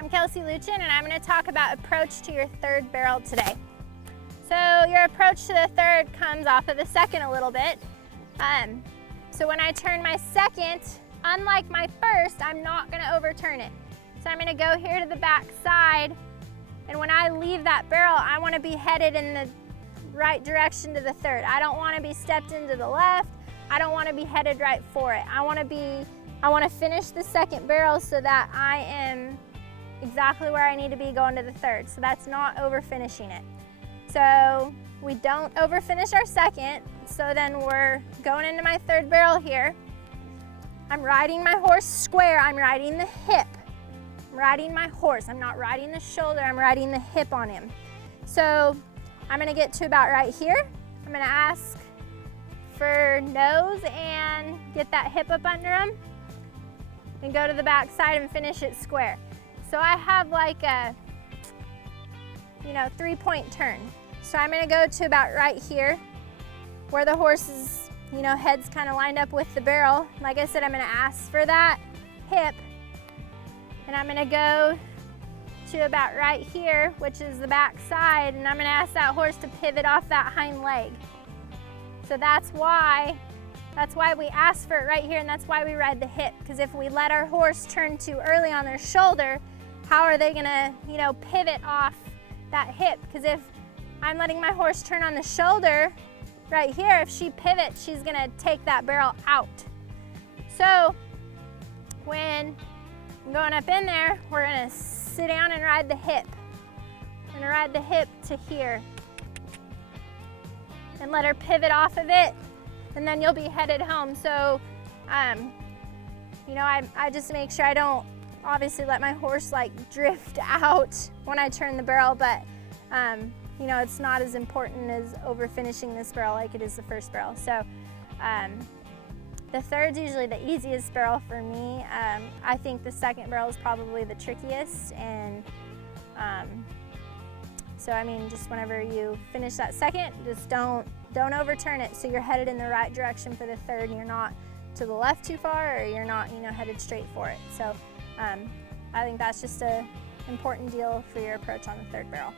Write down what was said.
I'm Kelsey Lutjen, and I'm going to talk about approach to your third barrel today. So your approach to the third comes off of the second a little bit. So when I turn my second, unlike my first, I'm not going to overturn it. So I'm going to go here to the back side, and when I leave that barrel, I want to be headed in the right direction to the third. I don't want to be stepped into the left. I don't want to be headed right for it. I want to finish the second barrel so that I am exactly where I need to be going to the third. So that's not over finishing it. So we don't over finish our second. So then we're going into my third barrel here. I'm riding my horse square. I'm riding the hip. I'm riding my horse. I'm not riding the shoulder. I'm riding the hip on him. So I'm gonna get to about right here. I'm gonna ask for nose and get that hip up under him and go to the back side and finish it square. So I have like a, 3-point turn. So I'm gonna go to about right here where the horse's, head's kind of lined up with the barrel. Like I said, I'm gonna ask for that hip, and I'm gonna go to about right here, which is the back side, and I'm gonna ask that horse to pivot off that hind leg. So that's why we ask for it right here, and that's why we ride the hip, because if we let our horse turn too early on their shoulder, how are they gonna, pivot off that hip? Because if I'm letting my horse turn on the shoulder right here, if she pivots, she's gonna take that barrel out. So when I'm going up in there, we're gonna sit down and ride the hip. I'm gonna ride the hip to here and let her pivot off of it, and then you'll be headed home. So, I just make sure I don't obviously let my horse like drift out when I turn the barrel, but it's not as important as over finishing this barrel like it is the first barrel. So the third's usually the easiest barrel for me. I think the second barrel is probably the trickiest, and just whenever you finish that second, just don't overturn it, so you're headed in the right direction for the third, and you're not to the left too far, or you're not headed straight for it. So I think that's just an important deal for your approach on the third barrel.